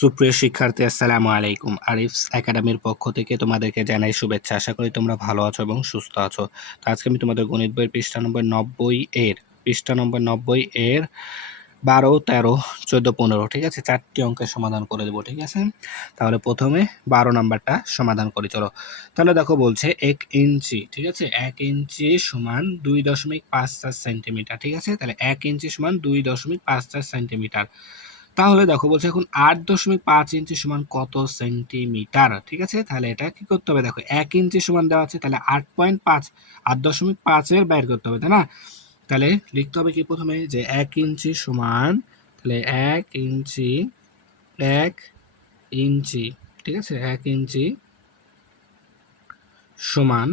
সুপ্রিয় শিক্ষার্থী, আসসালামু আলাইকুম। আরিফস একাডেমির পক্ষ থেকে তোমাদেরকে জানাই শুভেচ্ছা। আশা করি তোমরা ভালো আছো এবং সুস্থ আছো। তো আজকে আমি তোমাদের গণিত বইয়ের পৃষ্ঠা নম্বর 90 এর 12, 13, 14, 15, ঠিক আছে, 4টি অঙ্কের সমাধান করে দেবো, ঠিক আছে। তাহলে প্রথমে 12 নাম্বারটা সমাধান করি, চলো। তাহলে দেখো বলছে 1 ইঞ্চি, ঠিক আছে, 1 ইঞ্চি সমান 2.54 সেন্টিমিটার, ঠিক আছে। তাহলে 1 ইঞ্চি সমান 2.54 সেন্টিমিটার। তাহলে দেখো বলছে এখন 8.5 ইঞ্চি সমান কত সেন্টিমিটার, ঠিক আছে। তাহলে এটা কি করতে হবে, দেখো 1 ইঞ্চি সমান দেওয়া আছে, তাহলে 8.5, 8.5 এর বাইর করতে হবে, তাই না। তাহলে লিখতে হবে কি প্রথমে, যে 1 ইঞ্চি সমান, তাহলে 1 ইঞ্চি, 1 ইঞ্চি, ঠিক আছে, 1 ইঞ্চি সমান,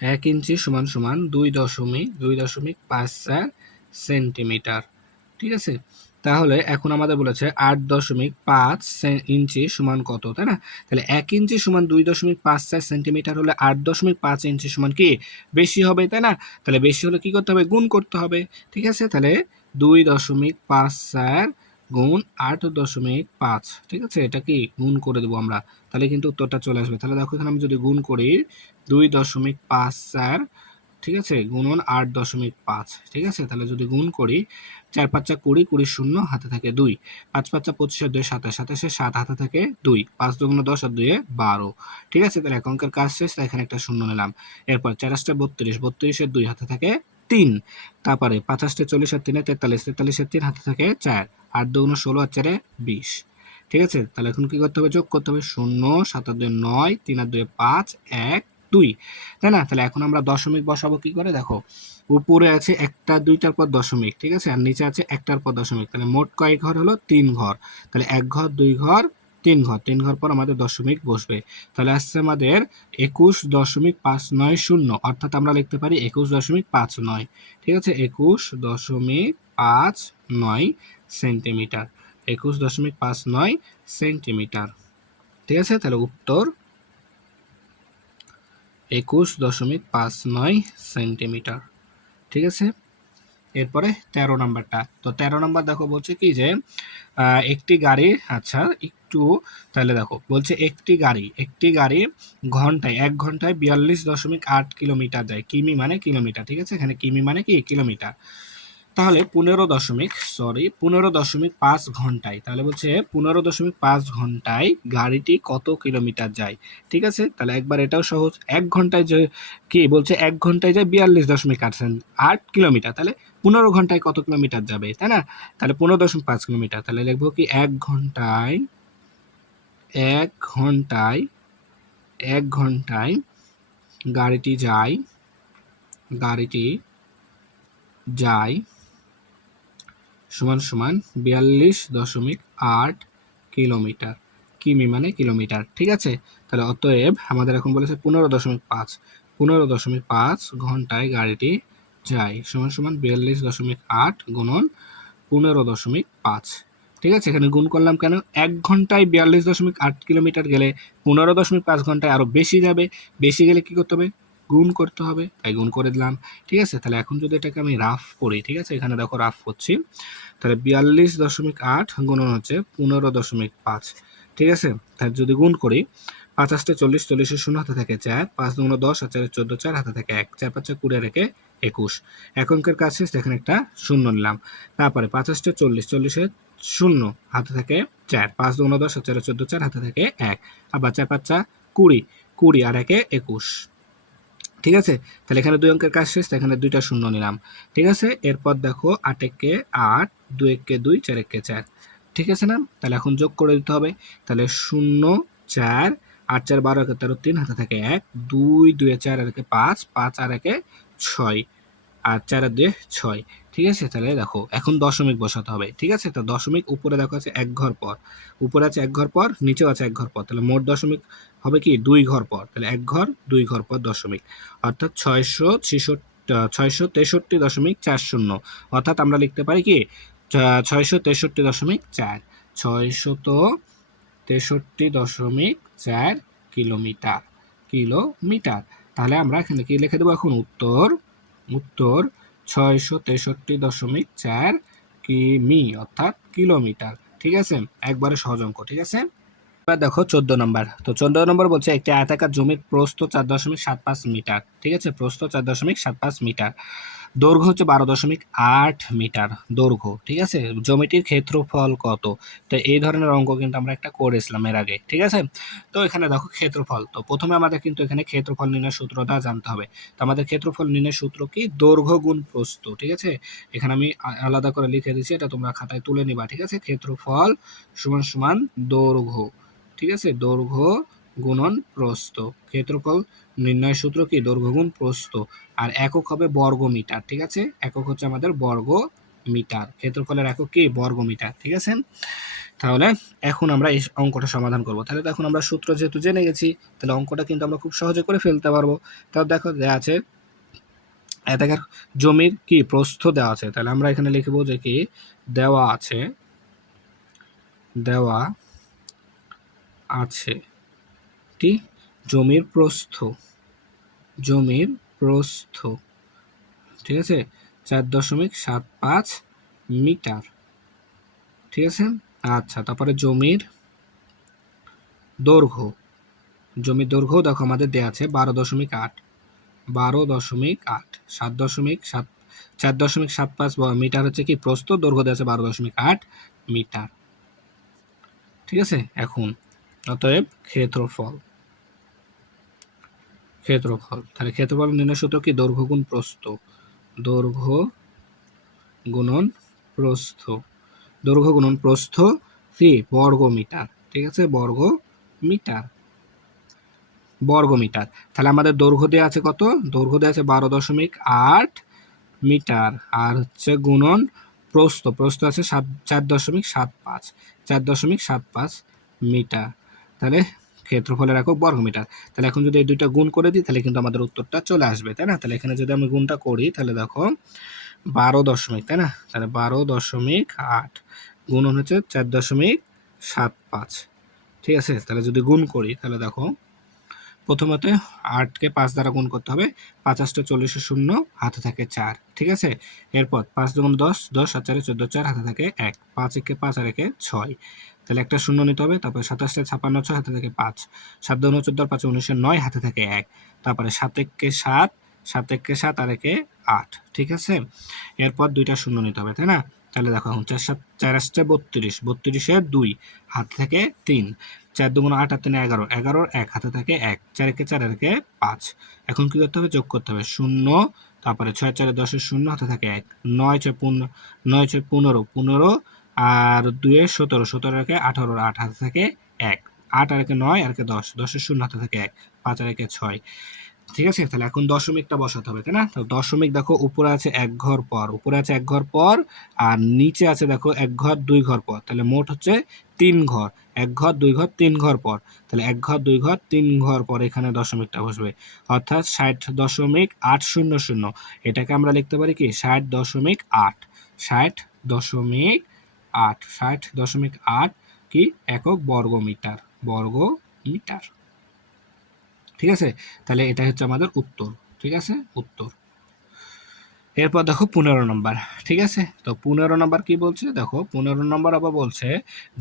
1 ইঞ্চি সমান সমান 2.54 সেন্টিমিটার, ঠিক আছে। তাহলে এখন আমাদের বলেছে 8.5 ইঞ্চি সমান কত, তাই না। তাহলে 1 ইঞ্চি সমান 2.54 সেন্টিমিটার হলে 8.5 ইঞ্চি সমান কি বেশি হবে, তাই না। তাহলে বেশি হলে কি করতে হবে, গুণ করতে হবে, ঠিক আছে। তাহলে 2.54 গুণ 8.5, ঠিক আছে, এটা কি গুণ করে দেবো আমরা, তাহলে কিন্তু উত্তরটা চলে আসবে। তাহলে দেখো এখানে আমি যদি গুণ করি 2.54, ঠিক আছে, গুণন 8.5, ঠিক আছে। তাহলে যদি গুণ করি 4 5 20, 20 শূন্য হাতে থাকে 2, 5 5 25 2 27, 27 7 হাতে থাকে 2, 5 2 10 আর 2 12, ঠিক আছে। তাহলে অঙ্কের কাজ শেষ, তাই এখানে একটা শূন্য নিলাম। এরপর 4 32, 32 এর 2 হাতে থাকে 3, তারপরে 5 40 আর 3 43, 43 এর 3 হাতে থাকে 4, 8 2 16 আর 4 20, ঠিক আছে। তাহলে এখন কি করতে হবে, যোগ করতে হবে, 0 7 2 9, 3 আর 2 5, 1 2, তাই না। তাহলে এখন আমরা দশমিক বসাবো কি করে, দেখো উপরে আছে একটা দুইটার পর দশমিক, ঠিক আছে, আর নিচে আছে একটার পর দশমিক, তাহলে মোট কয় ঘর হলো, 3 ঘর। তাহলে 1 ঘর, 2 ঘর, 3 ঘর, 3 ঘর পর আমাদের দশমিক বসবে। তাহলে আসছে আমাদের 21.590, অর্থাৎ আমরা লিখতে পারি 21.59, ঠিক আছে, 21.59 সেন্টিমিটার, 21.59 সেন্টিমিটার, ঠিক আছে। তাহলে উত্তর 21.59 সেন্টিমিটার, ঠিক আছে। এরপরে 13 নাম্বারটা, তো 13 নাম্বার দেখো বলছে কি যে একটি গাড়ি, আচ্ছা একটু, তাহলে দেখো বলছে একটি গাড়ি ঘন্টায় 1 ঘন্টায় 42.8 কিলোমিটার যায়, কিমি মানে কিলোমিটার, ঠিক আছে, এখানে কিমি মানে কি কিলোমিটার। তাহলে 15.5 ঘন্টায়, তাহলে বলছে 15.5 ঘন্টায় গাড়িটি কত কিলোমিটার যায়, ঠিক আছে। তাহলে একবার এটাও সহজ, 1 ঘন্টায় যে কি বলছে, 1 ঘন্টায় যায় 42.8 কিলোমিটার, তাহলে 15 ঘন্টায় কত কিলোমিটার যাবে, তাই না। তাহলে 15.5 কিলোমিটার, তাহলে লিখবো কি 1 ঘন্টায়, 1 ঘন্টায়, 1 ঘন্টায় গাড়িটি যায় সমান সমান 42.8 কিলোমিটার, কিমি মানে কিলোমিটার, ঠিক আছে। তাহলে অতএব আমাদের এখন বলেছে 15.5 ঘন্টায় গাড়িটি যায় সমান সমান 42.8 গুণন 15.5, ঠিক আছে। এখানে গুণ করলাম কেন, 1 ঘন্টায় 42.8 কিলোমিটার গেলে 15.5 ঘন্টায় আরো বেশি যাবে, বেশি গেলে কি করতে হবে, গুণ করতে হবে, তাই গুণ করে দিলাম, ঠিক আছে। তাহলে এখন যদি এটাকে আমি রাফ করি, ঠিক আছে, এখানে দেখো রাফ করছি, তাহলে 42.8 গুণন হচ্ছে 15.5, ঠিক আছে। তাহলে যদি গুণ করি 5 8 40, 40 এর 0 হাতে থাকে 4, 5 2 10 আর 4 14, 4 হাতে থাকে 1, 4 5 20 আর 1 21, এখনকার কাজ শেষ, এখানে একটা শূন্য নিলাম। তারপরে 5 8 40, 40 এর 0 হাতে থাকে 4, 5 2 10 আর 4 14, 4 হাতে থাকে 1, আবার 4 5 20, 20 আর 1 21, ঠিক আছে। তাহলে এখানে 2 অঙ্কের কাজ শেষ, এখানে 2টা শূন্য নিলাম, ঠিক আছে। এরপর দেখো 8 1 8, 2 1 2, 4 1 4, ঠিক আছে না। তাহলে এখন যোগ করে দিতে হবে, তাহলে 0 4 8 4 12 1 13, 3 হাতে থাকে 1, 2 2 4 আর 1 5, 5 আর 1 6, আর 4 আর 2 6, ঠিক আছে। তাহলে দেখো এখন দশমিক বসাতে হবে, ঠিক আছে। তো দশমিক উপরে দেখো আছে 1 ঘর পর, উপরে আছে 1 ঘর পর, নিচেও আছে 1 ঘর পর, তাহলে মোট দশমিক হবে কি 2 ঘর পর, তাহলে 1 ঘর 2 ঘর পর দশমিক, অর্থাৎ 663.40, অর্থাৎ আমরা লিখতে পারি কি 663.4, 663.4 কিলোমিটার, তাহলে আমরা এখানে কি লিখে দেবো, এখন উত্তর 663.4 কিমি, অর্থাৎ কিলোমিটার, ঠিক আছে, একবারে সহজ অঙ্ক। ঠিক আছে, এবার দেখো 14 নম্বর। তো 14 নম্বর বলছে একটি আয়তাকার জমির প্রস্থ 4.75 মিটার। ঠিক আছে, প্রস্থ 4.75 মিটার, দৈর্ঘ্য হচ্ছে 12.8 মিটার দৈর্ঘ্য। ঠিক আছে, জমিটির ক্ষেত্রফল কত? তো এই ধরনের অঙ্ক কিন্তু আমরা একটা করেছিলাম এর আগে। ঠিক আছে, তো এখানে দেখো ক্ষেত্রফল। তো প্রথমে আমাদের কিন্তু এখানে ক্ষেত্রফল নির্ণয় সূত্রটা জানতে হবে। তো আমাদের ক্ষেত্রফল নির্ণয় সূত্র কি? দৈর্ঘ্য গুণ প্রস্থ। ঠিক আছে, এখানে আমি আলাদা করে লিখে দিচ্ছি, এটা তোমরা খাতায় তুলে নিবা। ঠিক আছে, ক্ষেত্রফল সমান সমান দৈর্ঘ্য। ঠিক আছে, দৈর্ঘ্য গুণন প্রস্থ। ক্ষেত্রফল নির্ণয় সূত্র কি? দৈর্ঘ্য গুণ প্রস্থ। আর একক হবে বর্গ মিটার। ঠিক আছে, একক হচ্ছে আমাদের বর্গ মিটার। ক্ষেত্রফলের একক কি? বর্গ মিটার। ঠিক আছে, তাহলে এখন আমরা এই অঙ্কটা সমাধান করব। তাহলে এখন আমরা সূত্র যেহেতু জেনে গেছি, তাহলে অঙ্কটা কিন্তু আমরা খুব সহজে করে ফেলতে পারবো। তাহলে দেখো দেওয়া আছে আয়তাকার জমির কি প্রস্থ দেওয়া আছে, তাহলে আমরা এখানে লিখব যে কি দেওয়া আছে, দেওয়া আছে কি জমির প্রস্থ, জমির প্রস্থ। ঠিক আছে, 4.75 মিটার। ঠিক আছে, আচ্ছা, তারপরে জমির দৈর্ঘ্য, জমির দৈর্ঘ্য দেখো আমাদের দেওয়া আছে 12.8, 12.8, 7.7, 4.75 মিটার হচ্ছে কি প্রস্থ, দৈর্ঘ্য দেওয়া আছে 12.8 মিটার। ঠিক আছে, এখন অতএব ক্ষেত্রফল, ক্ষেত্রফল, তাহলে ক্ষেত্রফল নির্ণয় সূত্র কি? দৈর্ঘ্য গুণ প্রস্থ, দৈর্ঘ্য গুণন প্রস্থ, দৈর্ঘ্য গুণন প্রস্থ কি? বর্গ মিটার। ঠিক আছে, বর্গ মিটার, বর্গ মিটার। তাহলে আমাদের দৈর্ঘ্য দেওয়া আছে কত? দৈর্ঘ্য দেওয়া আছে 12.8 মিটার, আর হচ্ছে গুণন প্রস্থ, প্রস্থ আছে 4.75, 4.75 মিটার। তাহলে ক্ষেত্রফলের একক বর্গ মিটার। তাহলে এখন যদি এই দুইটা গুণ করে দিই তাহলে কিন্তু আমাদের উত্তরটা চলে আসবে, তাই না? তাহলে এখানে যদি আমি গুণটা করি তাহলে দেখো 12 তাই না? তাহলে 12.8 গুণন হচ্ছে 4.75। ঠিক আছে, তাহলে যদি গুণ করি তাহলে দেখো প্রথমত 8কে 5 দ্বারা গুণ করতে হবে, 5 8 40 শূন্য, হাতে থাকে 4। ঠিক আছে, এরপর 5 দুগুণ 10, 10 আর 4 14, 4 হাতে থাকে 1, 5 একে 5 আর একে 6, তাহলে একটা শূন্য নিতে হবে। তারপরে 27 56 6 হাতে থাকে 5, 7 দুগুণ 14 5 19 9 হাতে থাকে 1, তারপরে 7 একে 7, 7 একে 7 আর একে 8। ঠিক আছে, এরপর দুইটা শূন্য নিতে হবে, তাই না? তাহলে দেখো এখন 4 7 4 আসছে 32, 32 এর 2 হাতে থাকে 3, 4 দুগুণ 8 আর 3 11, 11 1 হাতে থাকে 1, 4 একে 4 আর একে 5। এখন কি করতে হবে? যোগ করতে হবে, শূন্য, তারপরে 6 4 10 শূন্য হাতে থাকে 1, 9 6 15, 9 6 15, 15 আর 2 17, 17 একে 18, 8 হাতে থাকে 1, 8 আর একে 9 আর একে 10, 10 শূন্য হাতে থাকে 1, 5 আর একে 6। ঠিক আছে, তাহলে এখন দশমিকটা বসাতে হবে, তাই না? তো দশমিক দেখো উপরে আছে 1 ঘর পর, উপরে আছে 1 ঘর পর, আর নিচে আছে দেখো 1 ঘর 2 ঘর পর, তাহলে মোট হচ্ছে 3 ঘর, 1 ঘর 2 ঘর 3 ঘর পর, তাহলে 1 ঘর 2 ঘর 3 ঘর পর এখানে দশমিকটা বসবে, অর্থাৎ 60.800। এটাকে আমরা লিখতে পারি কি 60.8, 60.8, 60.8 কি একক বর্গ মিটার, বর্গ মিটার। ঠিক আছে, তাহলে এটা হচ্ছে আমাদের উত্তর। ঠিক আছে, উত্তর। এরপর দেখো 15 নম্বর। ঠিক আছে, তো 15 নম্বর কি বলছে দেখো, 15 নম্বর আবার বলছে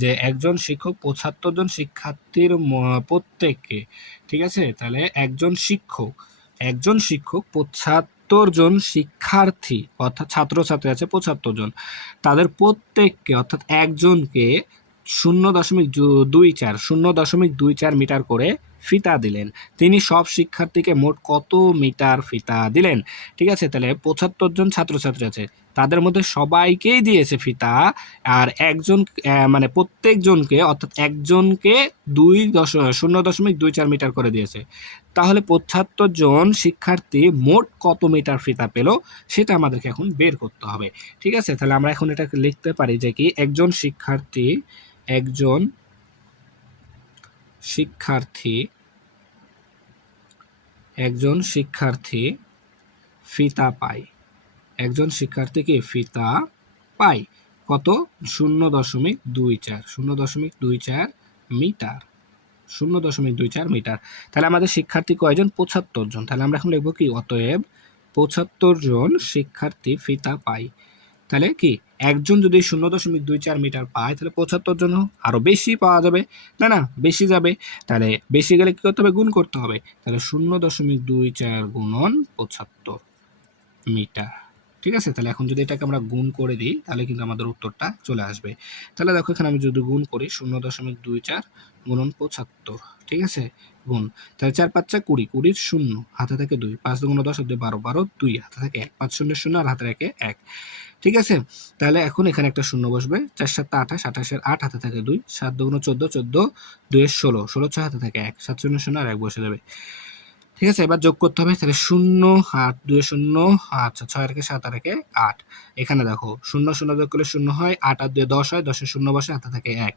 যে একজন শিক্ষক 75 জন শিক্ষার্থীর প্রত্যেককে, ঠিক আছে, তাহলে একজন শিক্ষক 75 জন শিক্ষার্থী অর্থাৎ ছাত্রছাত্রী আছে 75 জন, তাদের প্রত্যেককে অর্থাৎ একজনকে 0.24 মিটার করে ফিতা দিলেন। তিনি সব শিক্ষার্থীকে মোট কত মিটার ফিতা দিলেন? ঠিক আছে, তাহলে 75 জন ছাত্রছাত্রী আছে, তাদের মধ্যে সবাইকেই দিয়েছে ফিতা, আর একজন মানে প্রত্যেকজনকে অর্থাৎ একজনকে 0.24 মিটার করে দিয়েছে। তাহলে 75 জন শিক্ষার্থী মোট কত মিটার ফিতা পেল সেটা আমাদেরকে এখন বের করতে হবে। ঠিক আছে, তাহলে আমরা এখন এটাকে লিখতে পারি যে কি একজন শিক্ষার্থী ফিতা পায়, একজন শিক্ষার্থী কি ফিতা পায় কত? 0.24 মিটার, 0.24 মিটার। তাহলে আমাদের শিক্ষার্থী কয়জন? 75 জন। তাহলে আমরা এখন লিখবো কি অতএব 75 জন শিক্ষার্থী ফিতা পায়। তাহলে কি একজন যদি 0.24 মিটার পায় তাহলে 75 জন আরো বেশি পাওয়া যাবে, না না বেশি যাবে। তাহলে বেশি গেলে কি করতে হবে, গুণ করতে হবে। তাহলে 0.24 গুণন 75 মিটার। ঠিক আছে, তাহলে এখন যদি এটাকে আমরা গুণ করে দিই তাহলে কিন্তু আমাদের উত্তরটা চলে আসবে। তাহলে দেখো এখানে আমি যদি গুণ করি 0.24 গুণন 75, ঠিক আছে, গুণ, তাহলে 4 5 20, 20 শূন্য, হাতে থাকে 2, 5 2 10 2 12, 12 2, হাতে থাকে 1, 5 শূন্য শূন্য আর হাতে থাকে 1। ঠিক আছে, তাহলে এখন এখানে একটা শূন্য বসবে, 4 7 28, 28 8, হাতে থাকে 2, 7 2 14, 14 2 16, 16 6, হাতে থাকে 1, 7 শূন্য শূন্য আর 1 বসে যাবে। ঠিক আছে, এবার যোগ করতে হবে, তাহলে 0 8 2 0, আচ্ছা 6 আর 7 আর 8। এখানে দেখো 0 0 যোগ করলে 0 হয়, 8 আর 2 10 হয়, 10 এর 0 বসে, হাতে থাকে 1,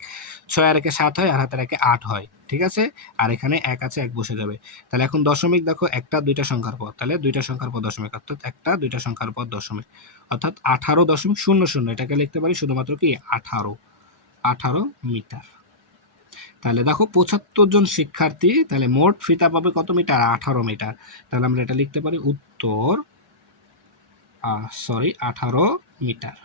6 আর 7 হয় আর হাতে থাকে 8 হয়। ঠিক আছে, আর এখানে 1 আছে, 1 বসে যাবে। তাহলে এখন দশমিক দেখো একটা দুইটা সংখ্যার পর, তাহলে দুইটা সংখ্যার পর দশমিক, অর্থাৎ একটা দুইটা সংখ্যার পর দশমিক, অর্থাৎ 18.00। এটাকে লিখতে পারি শুধুমাত্র কি 18 মিটার। তাহলে দেখো 75 জন শিক্ষার্থী, তাহলে মোট ফিতা পাবে কত মিটার, 18 মিটার। তাহলে আমরা এটা লিখতে পারি উত্তর 18 মিটার,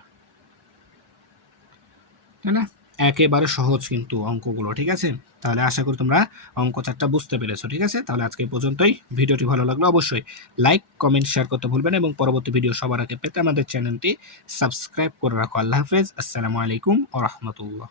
তাই না? একেবারে সহজ কিন্তু অঙ্কগুলো, ঠিক আছে। তাহলে আশা করি তোমরা অঙ্ক চারটা বুঝতে পেরেছো, ঠিক আছে। তাহলে আজকে এই পর্যন্তই। ভিডিওটি ভালো লাগলে অবশ্যই লাইক কমেন্ট শেয়ার করতে ভুলবেন এবং পরবর্তী ভিডিও সবার আগে পেতে আমাদের চ্যানেলটি সাবস্ক্রাইব করে রাখো। আল্লাহ হাফেজ, আসসালামু আলাইকুম ওয়া রাহমাতুল্লাহ।